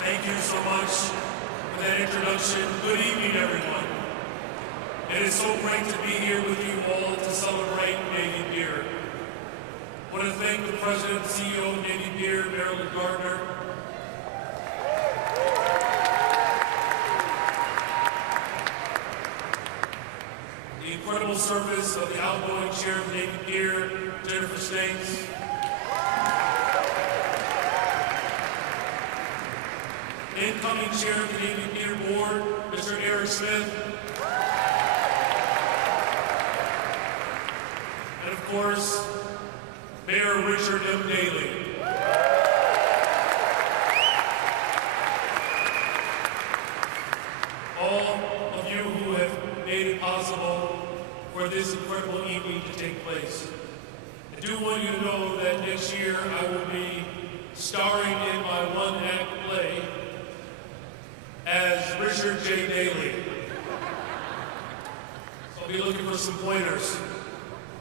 Thank you so much for that introduction. Good evening, everyone. It is so great to be here with you all to celebrate Navy Pier. I want to thank the President and CEO of Navy Pier, Marilyn Gardner, the incredible service of the outgoing chair of Navy Pier, Jennifer Stanks, incoming chair of the Navy Pier Board, Mr. Eric Smith, and of course, Mayor Richard M. Daley. All of you who have made it possible for this incredible evening to take place. I do want you to know that next year I will be starring in my one-act play as Richard J. Daley. So I'll be looking for some pointers,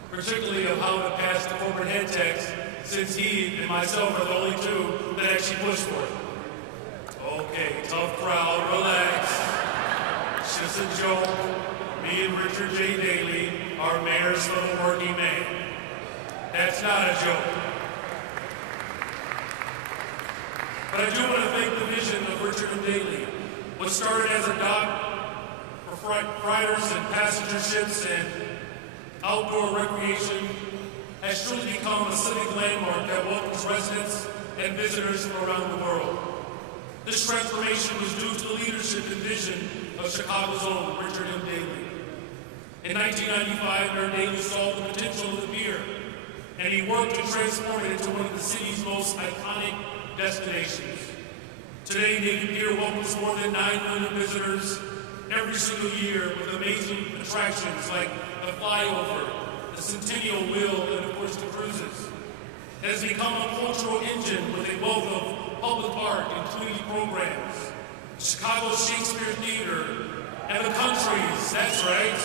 particularly of how to pass the corporate head tax, since he and myself are the only two that actually push for it. Okay, tough crowd, relax. It's just a joke. Me and Richard J. Daley are mayors for the working man. That's not a joke. But I do want to thank the vision of Richard M. Daley. What started as a dock for freighters and passenger ships and outdoor recreation has truly become a civic landmark that welcomes residents and visitors from around the world. This transformation was due to the leadership and vision of Chicago's own Richard M. Daley. In 1995, Mayor Daley saw the potential of the pier, and he worked to transform it into one of the city's most iconic destinations. Today, Navy Pier welcomes more than 9 million visitors every single year with amazing attractions like the flyover, the Centennial Wheel, and of course the cruises. It has become a cultural engine with a wealth of public art and community programs. Chicago's Shakespeare Theater and the country's, that's right,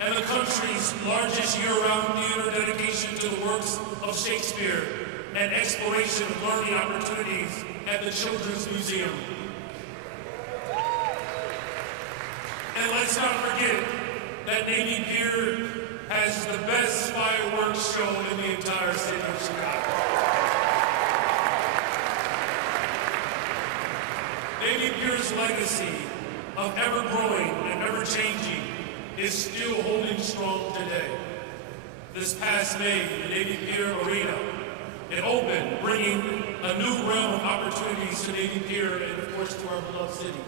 and the country's largest year-round theater dedication to the works of Shakespeare and exploration of learning opportunities at the Children's Museum. And let's not forget that Navy Pier has the best fireworks show in the entire city of Chicago. Navy Pier's legacy of ever-growing and ever-changing is still holding strong today. This past May, the Navy Pier Arena, it opened, bringing a new realm of opportunities to Navy Pier and, of course, to our beloved city.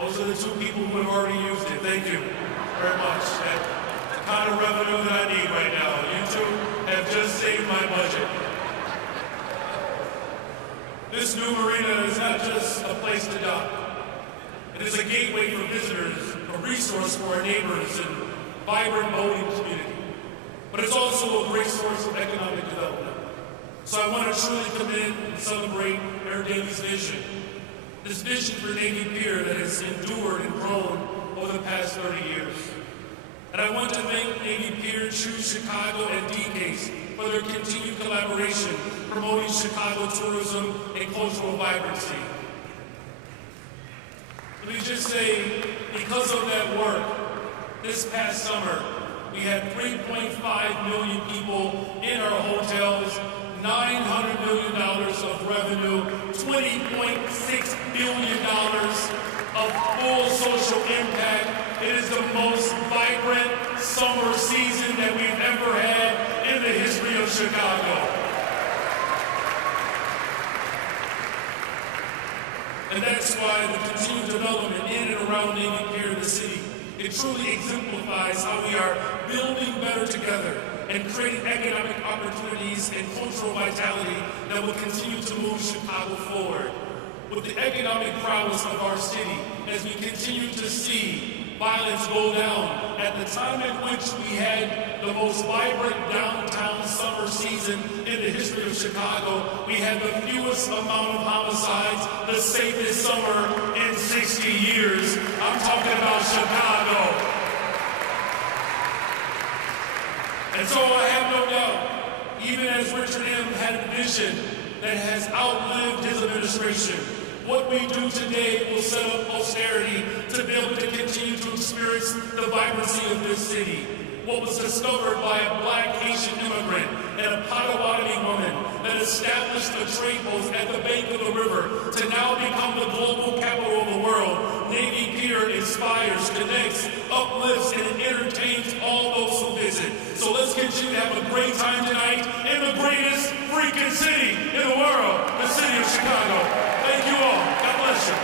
Those are the two people who have already used it. Thank you very much. That's the kind of revenue that I need right now. You two have just saved my budget. This new marina is not just a place to dock. It is a gateway for visitors, a resource for our neighbors, and vibrant boating community. But it's also a great source of economic development. So I want to truly commend and celebrate Mayor Daley's vision. This vision for Navy Pier that has endured and grown over the past 30 years. And I want to thank Navy Pier, Choose Chicago, and DCASE for their continued collaboration promoting Chicago tourism and cultural vibrancy. Let me just say, because of that work, this past summer, we had 3.5 million people in our hotels, $900 million of revenue, $20.6 billion of full social impact. It is the most vibrant summer season that we've ever had in the history of Chicago. And that's why the continued development in and around Navy Pier in the city, it truly exemplifies how we are building better together and creating economic opportunities and cultural vitality that will continue to move Chicago forward. With the economic prowess of our city, as we continue to see violence go down, at the time in which we had the most vibrant downtown summer season in the history of Chicago, we had the fewest amount of homicides, the safest summer in 60 years. I'm talking about Chicago. And so I have no doubt, even as Richard M. had a vision that has outlived his administration. What we do today will set up posterity to be able to continue to experience the vibrancy of this city. What was discovered by a black Haitian immigrant and a Potawatomi woman that established a trade post at the bank of the river to now become the global capital of the world. Navy Pier inspires, connects, uplifts, and entertains all those who visit. So let's continue to have a great time tonight in the greatest freaking city in the world, the city of Chicago. Thank you all. God bless you.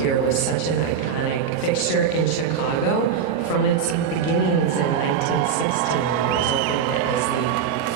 Pier was such an iconic fixture in Chicago from its beginnings in 1916. It was opened as the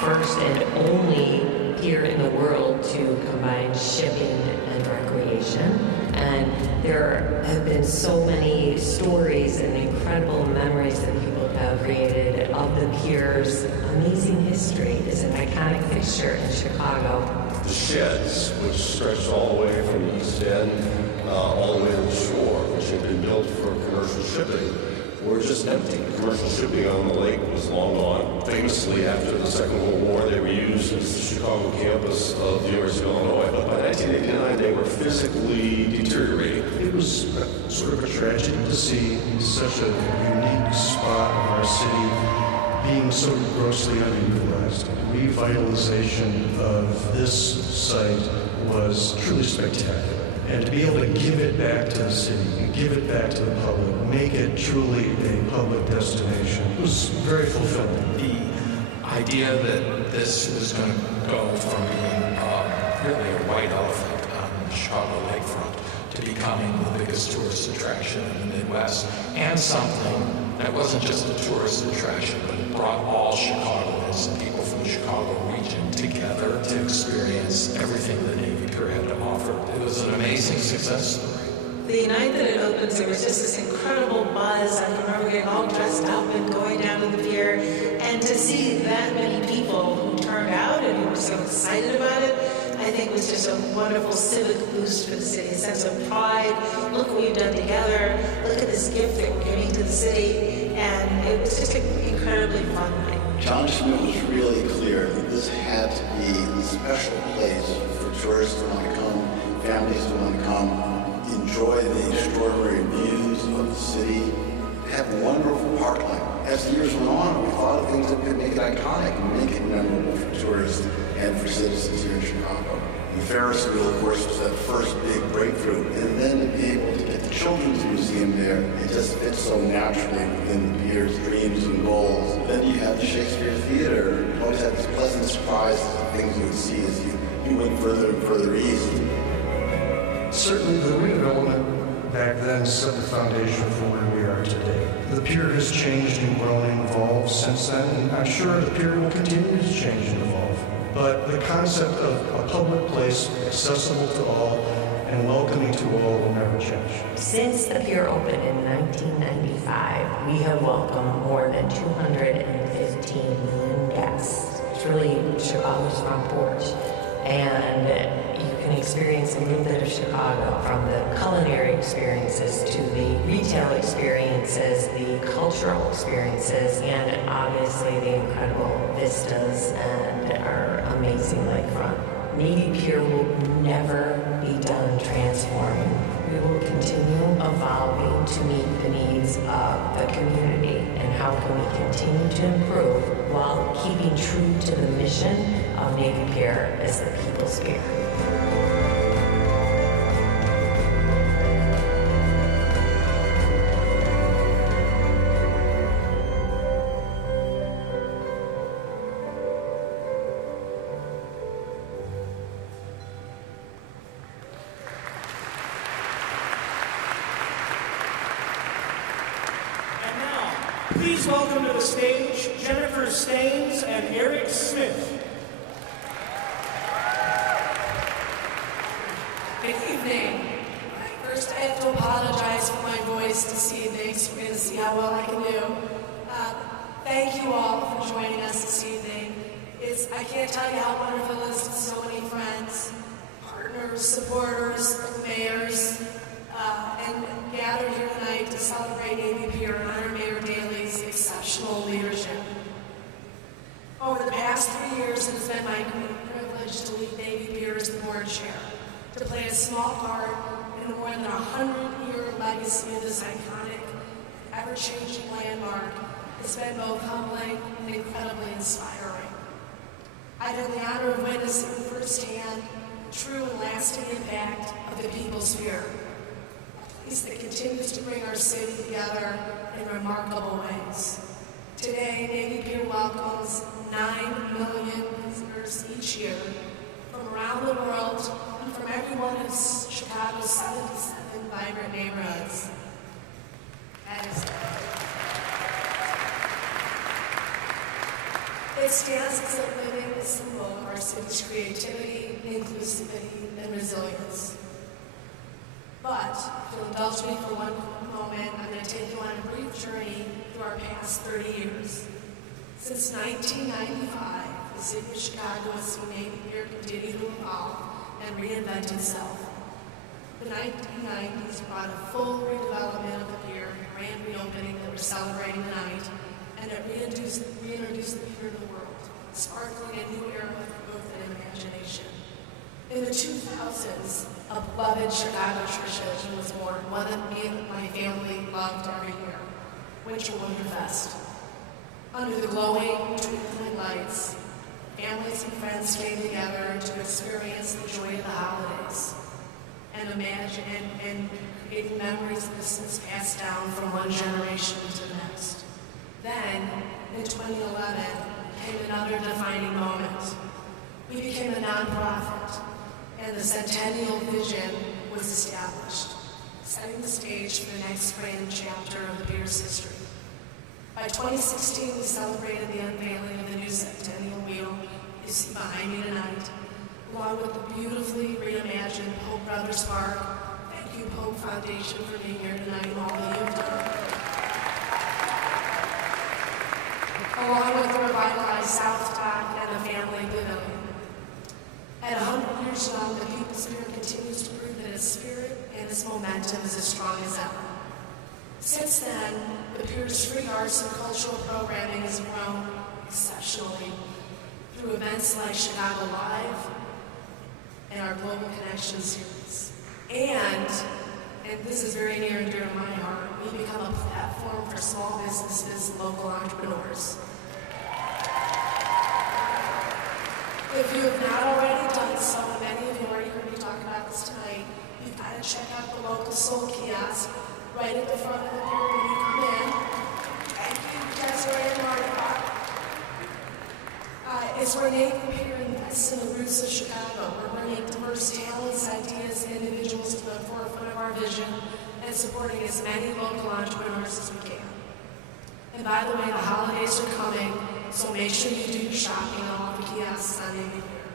first and only pier in the world to combine shipping and recreation. And there have been so many stories and incredible memories that people have created of the pier's amazing history. It's an iconic fixture in Chicago. The sheds, which stretched all the way from the East End all the way to the shore, which had been built for commercial shipping, were just empty. Commercial shipping on the lake was long gone. Famously, after the Second World War, they were used as the Chicago campus of the University of Illinois. But by 1989, they were physically deteriorating. It was sort of a tragedy to see such a unique spot of our city being so grossly underutilized. Revitalization of this site was truly spectacular. And to be able to give it back to the city, give it back to the public, make it truly a public destination was very fulfilling. The idea that this is going to go from being really a white elephant on the Chicago lakefront to becoming the biggest tourist attraction in the Midwest, and something that wasn't just a tourist attraction, but it brought all Chicagoans and people from the Chicago region together to experience everything that Navy Pier had to offer. It was an amazing success story. The night that it opens, there was just this incredible buzz. I remember getting all dressed up and going down to the pier, and to see that many people who turned out and who were so excited about it, I think was just a wonderful civic boost for the city, a sense of pride. Look what we've done together. Look at this gift that we're giving to the city, and it was just an incredibly fun night. John Schmidt was really clear that this had to be a special place for tourists to want to come, families to want to come, enjoy the extraordinary views of the city, have a wonderful parkland. As the years went on, we thought of things that could make it iconic and make it memorable for tourists and for citizens here in Chicago. The Ferris wheel, of course, was that first big breakthrough. And then to be able to get the Children's Museum there, it just fits so naturally within the Pier's dreams and goals. Then you have the Shakespeare Theater. You always had this pleasant surprise of things you would see as you went further and further east. Certainly the redevelopment back then set the foundation for where we are today. The pier has changed and grown and evolved since then, and I'm sure the pier will continue to change and evolve. But the concept of a public place accessible to all and welcoming to all will never change. Since the pier opened in 1995, we have welcomed more than 215 million guests. It's really Chicago's front porch. And you can experience a little bit of Chicago, from the culinary experiences to the retail experiences, the cultural experiences, and obviously the incredible vistas and our amazing lakefront. Navy Pier will never be done transforming. We will continue evolving to meet the needs of the community, and how can we continue to improve while keeping true to the mission of Navy Pier as the people's pier. Please welcome to the stage Jennifer Staines and Eric Smith. Good evening. First, I have to apologize for my voice this evening, so we're going to see how well I can do. Thank you all for joining us this evening. I can't tell you how wonderful it is to see so many friends, partners, supporters, mayors, and gathered here tonight. celebrate Navy Pier and honor Mayor Daley's exceptional leadership. Over the past 3 years, it has been my great privilege to lead Navy Pier as the board chair, to play a small part in the more than 100-year legacy of this iconic, ever-changing landmark. It's been both humbling and incredibly inspiring. I've had the honor of witnessing firsthand the true and lasting impact of the People's Pier, a place that continues to bring our city together in remarkable ways. Today, Navy Pier welcomes 9 million visitors each year from around the world and from every one of Chicago's 77 vibrant neighborhoods. It stands as a living symbol of our city's creativity, inclusivity, and resilience. But, if you'll indulge me for one moment, I'm going to take you on a brief journey through our past 30 years. Since 1995, the city of Chicago has seen Navy Pier continue to evolve and reinvent itself. The 1990s brought a full redevelopment of the pier and a grand reopening that we're celebrating tonight, and it reintroduced the pier to the world, sparkling a new era of growth and imagination. In the 2000s, a beloved Chicago tradition was born, one that me and my family loved every year, Winter Wonderfest. Under the glowing, twinkling lights, families and friends came together to experience the joy of the holidays and imagine and creating memories that have since passed down from one generation to the next. Then, in 2011, came another defining moment. We became a nonprofit, and the Centennial Vision was established, setting the stage for the next grand chapter of the Pier's history. By 2016, we celebrated the unveiling of the new Centennial Wheel you see behind me tonight, along with the beautifully reimagined Pope Brothers Park. Thank you, Pope Foundation, for being here tonight and all that you've done. Along with the revitalized South Dock and the family pavilion. At 100 years young, the People's Pier continues to prove that its spirit and its momentum is as strong as ever. Since then, the Pier's free arts and cultural programming has grown exceptionally through events like Chicago Live and our Global Connection series. And this is very near and dear to my heart, we become a platform for small businesses and local entrepreneurs. If you have not already done so, and many of you already heard me talk about this tonight, you've got to check out the local Soul Kiosk right at the front of the pier when you come in. Thank you, Desiree and Martha. It's where Navy Pier invests in the roots of Chicago. We're bringing diverse talents, ideas, and individuals to the forefront of our vision and supporting as many local entrepreneurs as we can. And by the way, the holidays are coming, so make sure you do your shopping on all the kiosks on Navy Pier.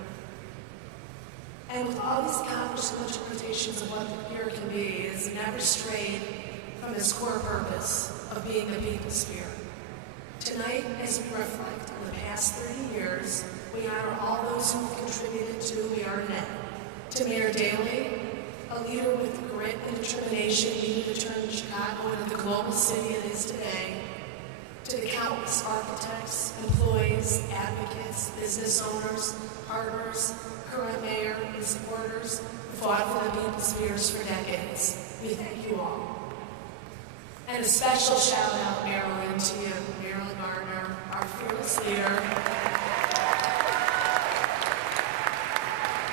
And with all these accomplished interpretations of what the pier can be, it has never strayed from its core purpose of being the People's Pier. Tonight, as we reflect on the past 30 years, we honor all those who have contributed to who we are today. To Mayor Daley, a leader with the grit and determination needed to turn Chicago into the global city it is today. To the countless architects, employees, advocates, business owners, partners, current mayor, and supporters who fought for the People's Piers for decades. We thank you all. And a special shout out, Marilyn, to you, Marilyn Gardner, our fearless leader.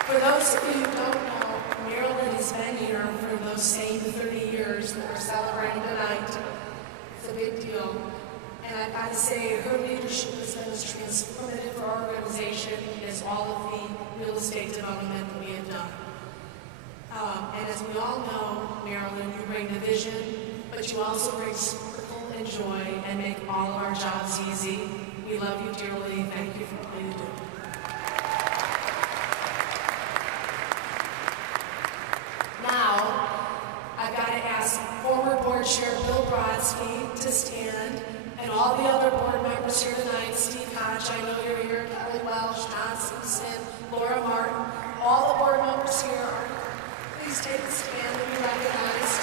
For those of you who don't know, Marilyn has been here for those same 30 years that we're celebrating tonight. It's a big deal. And I've got to say, her leadership has been as transformative for our organization as all of the real estate development that we have done. And as we all know, Marilyn, you bring the vision, but you also bring sparkle and joy and make all of our jobs easy. We love you dearly. Thank you for all you do. Now, I've got to ask former board chair Bill Brodsky to stand, and all the other board members here tonight, Steve Koch, I know you're here, Kelly Welsh, John Simpson, Laura Martin, all the board members here are, please take a stand and be recognized.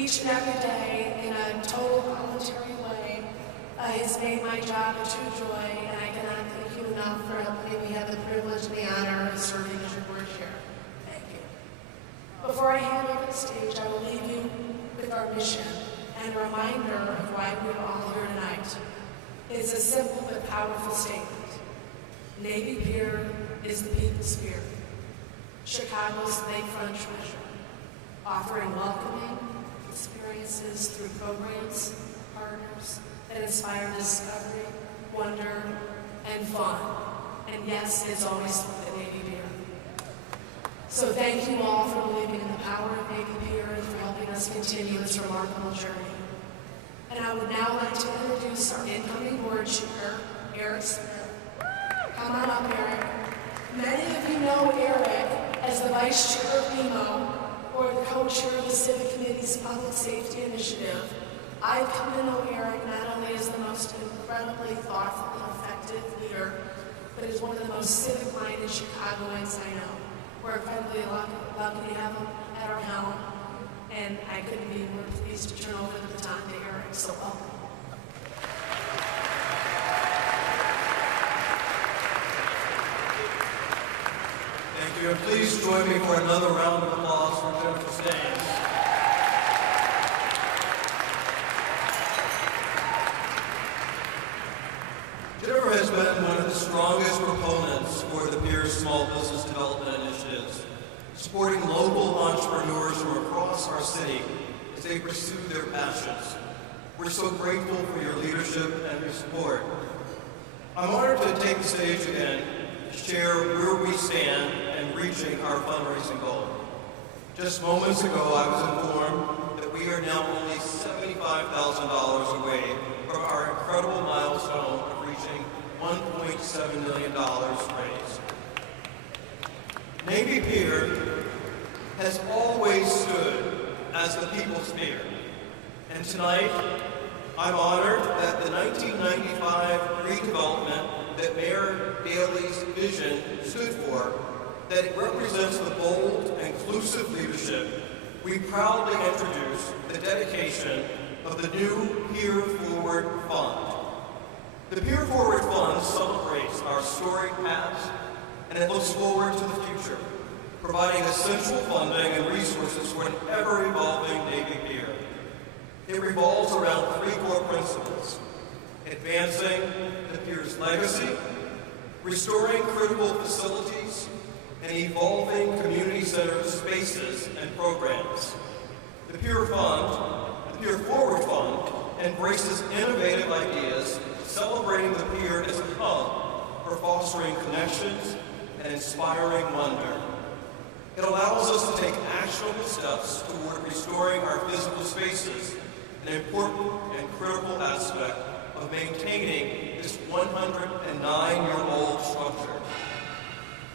each and every day in a total voluntary way has made my job a true joy, and I cannot thank you enough for helping me have the privilege and the honor of serving as your board chair. Thank you. Before I hand over the stage, I will leave you with our mission and a reminder of why we are all here tonight. It's a simple but powerful statement. Navy Pier is the people's pier, Chicago's lakefront treasure, offering welcoming experiences through programs, partners that inspire discovery, wonder, and fun. And yes, it's always the Navy Pier. So thank you all for believing in the power of Navy Pier and for helping us continue this remarkable journey. And I would now like to introduce our incoming board chair, Eric Smith. Come on up, Eric. Many of you know Eric as the vice chair of NEMO, or the co-chair of the Civic Committee's Public Safety Initiative. I've come to know Eric not only as the most incredibly thoughtful and effective leader, but as one of the most civic-minded Chicagoans I know. We're incredibly lucky to have him at our helm, and I couldn't be more pleased to turn over the baton to Eric, so welcome. Thank you, and please join me for another round of applause for Jennifer Staines. Jennifer has been one of the strongest proponents for the Pier's Small Business Development Initiatives, supporting local entrepreneurs from across our city as they pursue their passions. We're so grateful for your leadership and your support. I'm honored to take the stage again to share where we stand in reaching our fundraising goal. Just moments ago, I was informed that we are now only $75,000 away from our incredible milestone of reaching $1.7 million raised. Navy Pier has always stood as the people's pier, and tonight I'm honored that the 1995 redevelopment that Mayor Daley's vision stood for, that it represents the bold, inclusive leadership, we proudly introduce the dedication of the new Pier Forward Fund. The Pier Forward Fund celebrates our storied past, and it looks forward to the future, providing essential funding and resources for an ever-evolving Navy Pier. It revolves around three core principles: advancing the Pier's legacy, restoring critical facilities, and evolving community-centered spaces and programs. The Pier Forward Fund embraces innovative ideas, celebrating the Pier as a hub for fostering connections and inspiring wonder. It allows us to take actionable steps toward restoring our physical spaces, an important and critical aspect of maintaining this 109-year-old structure.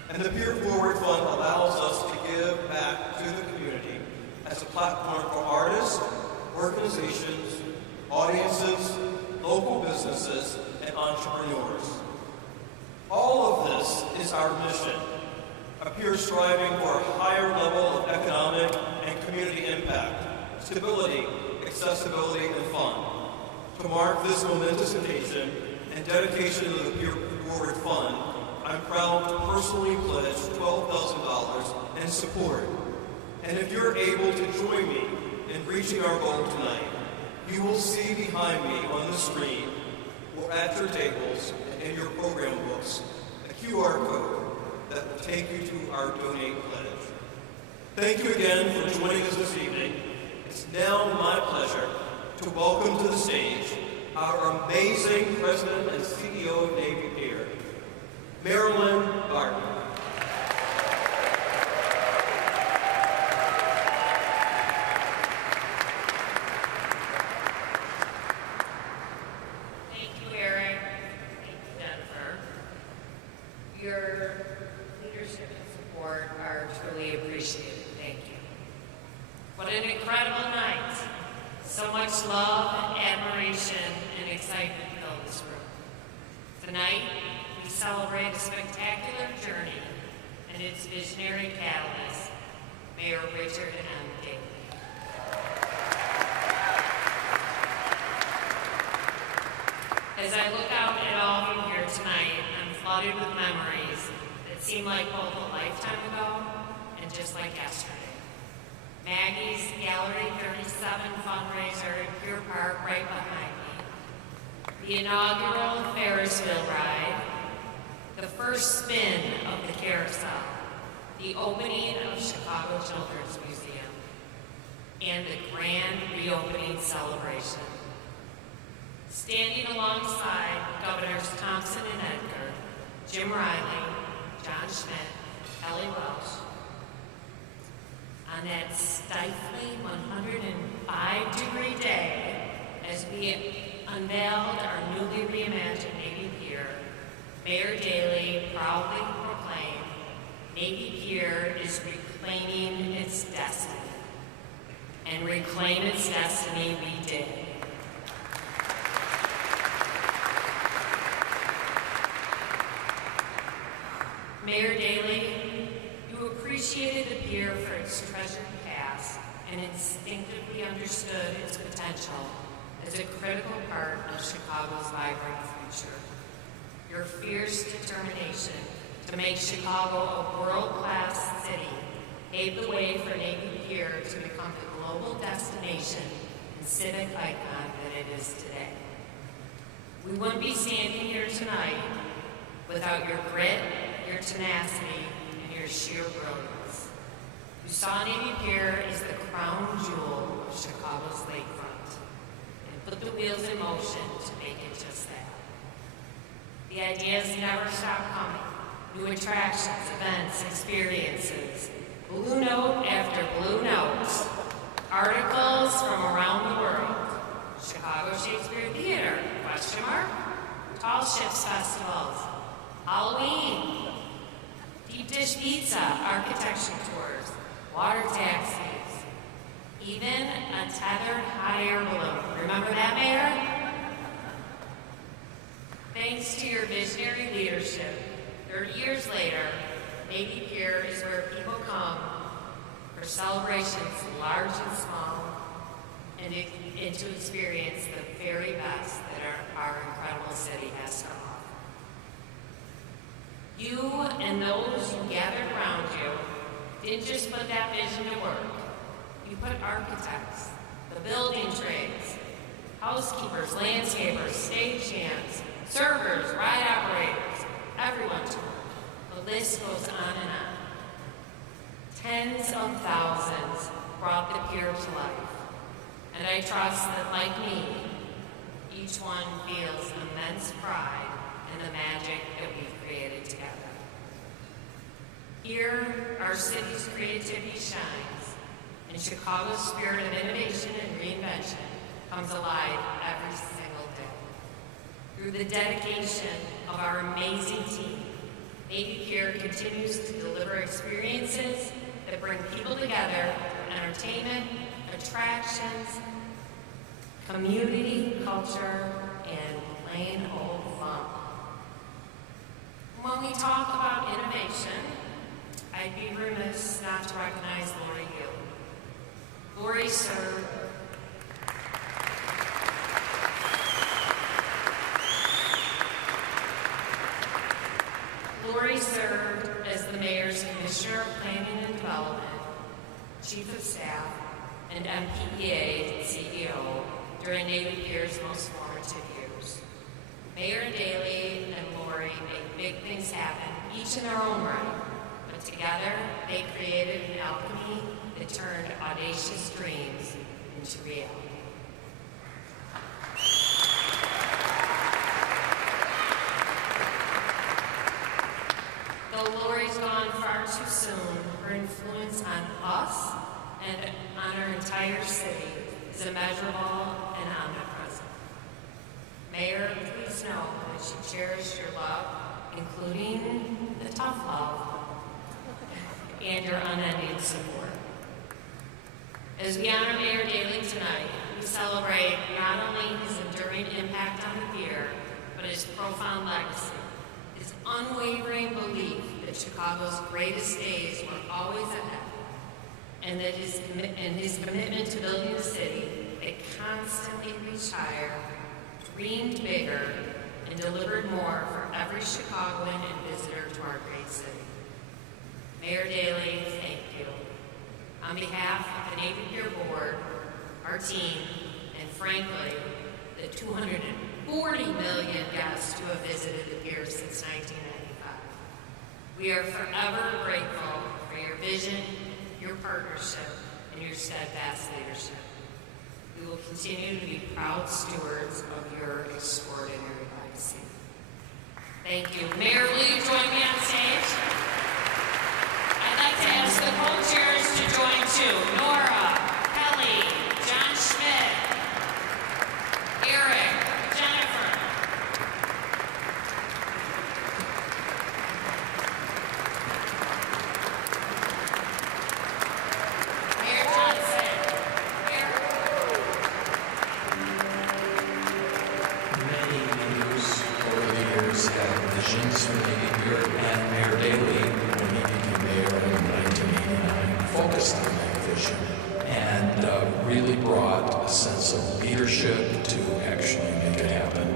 And the Pier Forward Fund allows us to give back to the community as a platform for artists, organizations, audiences, local businesses, and entrepreneurs. All of this is our mission, a Pier striving for a higher level of economic and community impact, stability, accessibility, and fun. To mark this momentous occasion and dedication of the Pier Forward Fund, I'm proud to personally pledge $12,000 in support. And if you're able to join me in reaching our goal tonight, you will see behind me on the screen or at your tables and in your program books a QR code that will take you to our Donate pledge. Thank you again for joining us this evening. It's now my pleasure to welcome to the stage our amazing President and CEO of Navy Pier, Marilyn Garten. Thank you, Eric. Thank you, Jennifer. Your leadership and support are truly appreciated. Thank you. What an incredible night. So much love, admiration, and excitement filled this room. Tonight, we celebrate a spectacular journey and its visionary catalyst, Mayor Richard M. Daley. as I look out at all of you here tonight, I'm flooded with memories that seem like both a lifetime ago and just like yesterday. Maggie's Gallery 37 fundraiser in Pier Park right behind me. The inaugural Ferris wheel ride. The first spin of the carousel. The opening of Chicago Children's Museum. And the grand reopening celebration. Standing alongside Governors Thompson and Edgar, Jim Riley, John Schmidt, Ellie Welsh, on that stifling 105-degree day, as we unveiled our newly reimagined Navy Pier, Mayor Daley proudly proclaimed, Navy Pier is reclaiming its destiny. And reclaim its destiny we did. Mayor Daley, you appreciated the pier for its treasured past and instinctively understood its potential as a critical part of Chicago's vibrant future. Your fierce determination to make Chicago a world-class city paved the way for Navy Pier to become the global destination and civic icon that it is today. We wouldn't be standing here tonight without your grit, your tenacity, and your sheer brilliance. You saw Navy Pier as the crown jewel of Chicago's lakefront and put the wheels in motion to make it just that. The ideas never stop coming. New attractions, events, experiences, blue note after blue note, articles from around the world, Chicago Shakespeare Theater, question mark, Tall Ships Festivals, Halloween, deep dish pizza, architecture tours, water taxis, even a tethered hot air balloon. Remember that, Mayor? Thanks to your visionary leadership, 30 years later, Navy Pier is where people come for celebrations large and small and to experience the very best that our incredible city has to offer. You and those who gathered around you didn't just put that vision to work. You put architects, the building trades, housekeepers, landscapers, stagehands, servers, ride operators, everyone to work. The list goes on and on. Tens of thousands brought the pier to life. And I trust that, like me, each one feels immense pride in the magic that we've created together. Here, our city's creativity shines, and Chicago's spirit of innovation and reinvention comes alive every single day. Through the dedication of our amazing team, Navy Pier continues to deliver experiences that bring people together through entertainment, attractions, community, culture, and plain old fun. When we talk about innovation, I'd be remiss not to recognize Lori Gill. Lori served as the Mayor's Commissioner of Planning and Development, Chief of Staff, and MPEA CEO during Navy Pier's most formative years. Mayor Daley and Lori make big things happen, each in their own right, but together they created an alchemy that turned audacious dreams into reality. Though Lori's gone far too soon, her influence on us and on our entire city is immeasurable and omnipresent. Mayor, please know that she cherished your love, including the tough love, and your unending support. As we honor Mayor Daley tonight, we celebrate not only his enduring impact on the pier, but his profound legacy, his unwavering belief that Chicago's greatest days were always ahead, and that his commitment to building a city that constantly reached higher, dreamed bigger, and delivered more for every Chicagoan and visitor to our great city. Mayor Daley, thank you. On behalf of the Navy Pier Board, our team, and frankly, the 240 million guests who have visited the pier since 1995. We are forever grateful for your vision, your partnership, and your steadfast leadership. We will continue to be proud stewards of your extraordinary legacy. Thank you. Mayor, will you join me on stage? I'd like to ask the co-chairs to join too. Nora, Kelly, John Schmidt, Eric, Jennifer. Mayor Johnson. Mayor. Many leaders over the years had visions for Navy Pier, and Mayor Daley, when he became mayor in 1989, focused on that vision and really brought a sense of leadership to actually make it happen.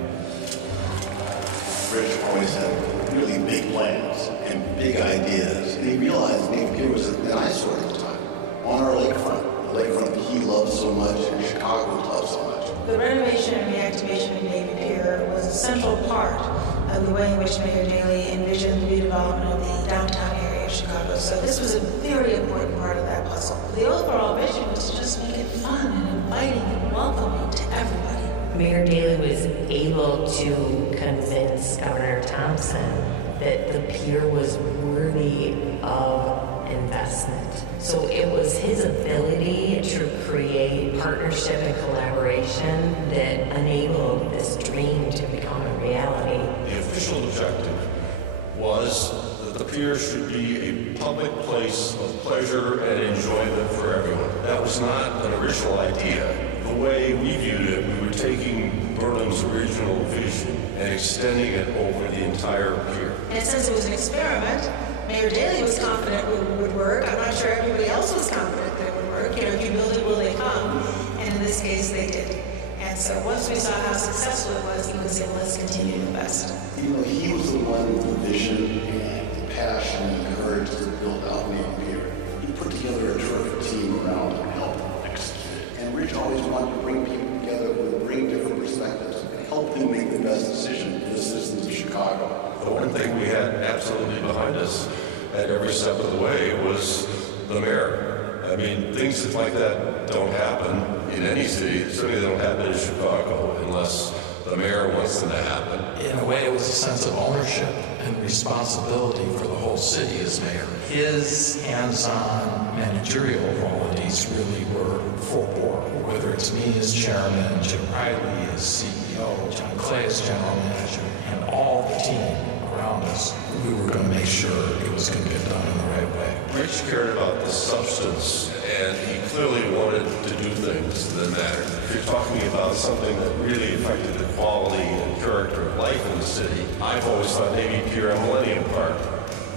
Rich always had really big plans and big ideas, and he realized Navy Pier was an eyesore at the time, on our lakefront, the lakefront that he loved so much and Chicago loved so much. The renovation and reactivation of Navy Pier was a central part of the way in which Mayor Daley envisioned the redevelopment of the downtown area of Chicago. So this was a very important part of that puzzle. The overall vision was to just make it fun and inviting and welcoming to everybody. Mayor Daley was able to convince Governor Thompson that the pier was worthy of investment. So it was his ability to create partnership and collaboration that enabled this dream to become a reality. The official objective was that the pier should be a public place of pleasure and enjoyment for everyone. That was not an original idea. The way we viewed it, we were taking Burnham's original vision and extending it over the entire pier. And since it was an experiment, Mayor Daley was confident it would work. I'm not sure everybody else was confident that it would work. You know, if you build it, will they come? And in this case, they did. And so once we saw how successful it was, he was able to continue to invest. You know, he was the one with the vision and the passion and the courage to build out Navy Pier. He put together a terrific team around him and helped execute it. And Rich always wanted to bring people together who would bring different perspectives and help them make the best decision for the citizens of Chicago. The one thing we had absolutely behind us at every step of the way was the mayor. I mean, things like that don't happen in any city. Certainly they don't happen in Chicago unless the mayor wants them to happen. In a way, it was a sense of ownership and responsibility for the whole city as mayor. His hands-on managerial qualities really were fore, whether it's me as chairman, Jim Riley as CEO, John Clay as general manager, and all the team around us. We were going to make sure it was going to get done in the right way. Rich cared about the substance, and he clearly wanted to do things that mattered. If you're talking about something that really affected the quality and character of life in the city, I've always thought Navy Pier and Millennium Park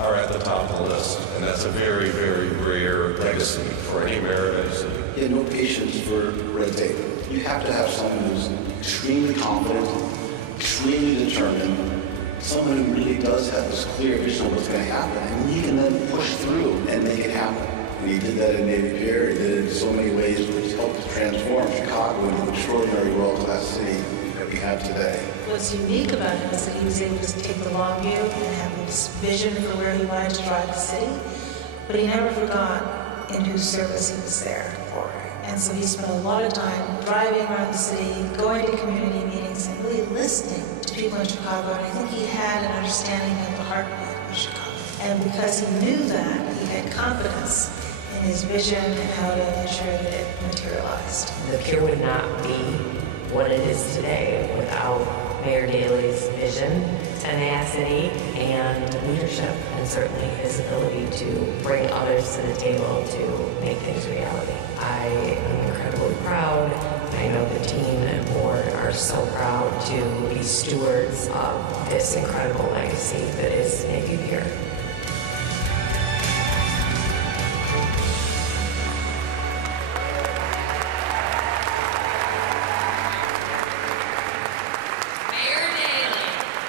are at the top of the list, and that's a very, very rare legacy for any mayor of any city. He had no patience for red tape. You have to have someone who's extremely confident, extremely determined, someone who really does have this clear vision of what's going to happen, and he can then push through and make it happen. And he did that in Navy Pier. He did it in so many ways, which helped to transform Chicago into the extraordinary world-class city that we have today. What's unique about him is that he was able to take the long view and have this vision for where he wanted to drive the city, but he never forgot in whose service he was there for. And so he spent a lot of time driving around the city, going to community meetings, and really listening to people in Chicago. And I think he had an understanding of the heartbeat of Chicago. And because he knew that, he had confidence in his vision and how to ensure that it materialized. The pier would not be what it is today without Mayor Daley's vision, tenacity, and leadership, and certainly his ability to bring others to the table to make things reality. I am incredibly proud. I know the team and board are so proud to be stewards of this incredible legacy that is Navy Pier. Mayor Daley.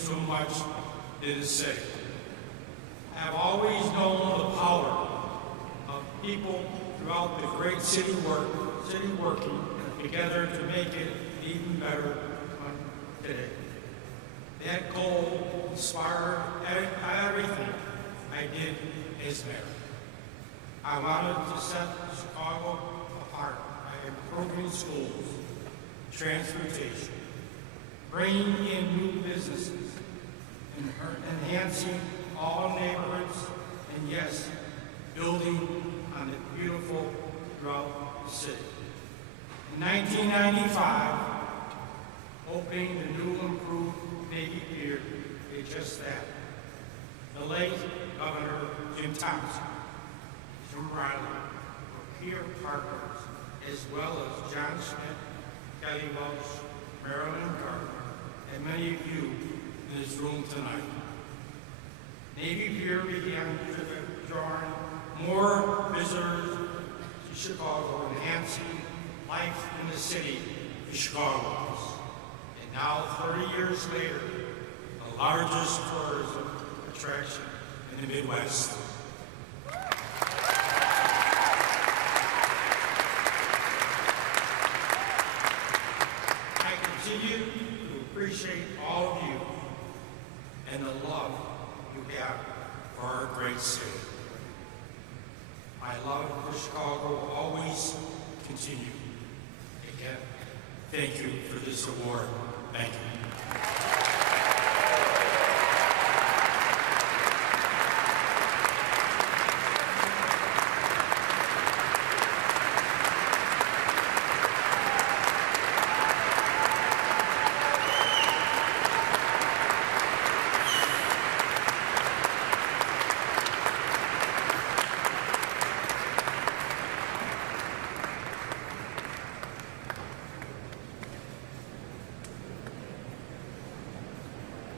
so much to the city. I have always known the power of people throughout the great city working together to make it even better today. That goal inspired everything I did as mayor. I wanted to set Chicago apart by improving schools, transportation, bringing in new businesses, and enhancing all neighborhoods, and yes, building on the beautiful throughout the city. In 1995, opening the new improved Navy Pier did just that. The late Governor Jim Thompson, Jim Riley, were Pier partners, as well as John Schmidt, Kelly Welch, Marilyn Gardner, and many of you in this room tonight. Navy Pier began drawing more visitors to Chicago, enhancing life in the city of Chicago. And now, 30 years later, the largest tourism attraction in the Midwest. I continue to appreciate all of you and the love you have for our great city. My love for Chicago will always continue. Again, thank you for this award. Thank you.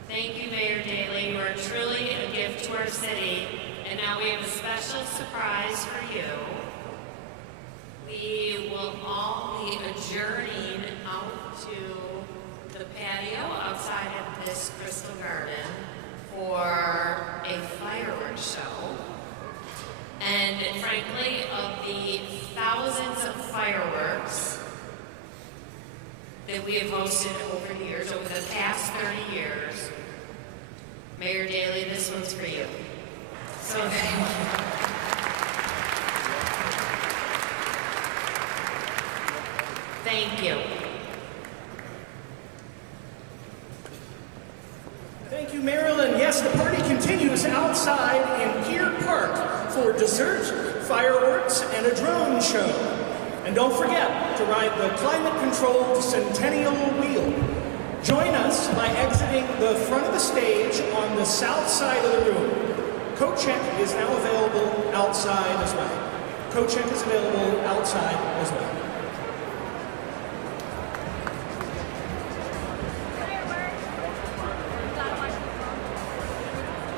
Thank you, Mayor Daley. You are truly a gift to our city. And now we have a special surprise for you. We will all be adjourning out to the patio outside of this Crystal Garden for a fireworks show. And frankly, of the thousands of fireworks that we have hosted over the years, over the past 30 years, Mayor Daley, this one's for you. So thank you. Thank you. Thank you, Marilyn. Yes, the party continues outside in Pier Park for dessert, fireworks, and a drone show. And don't forget to ride the climate-controlled Centennial Wheel. Join us by exiting the front of the stage on the south side of the room. Coat check is now available outside as well. Coat check is available outside as well.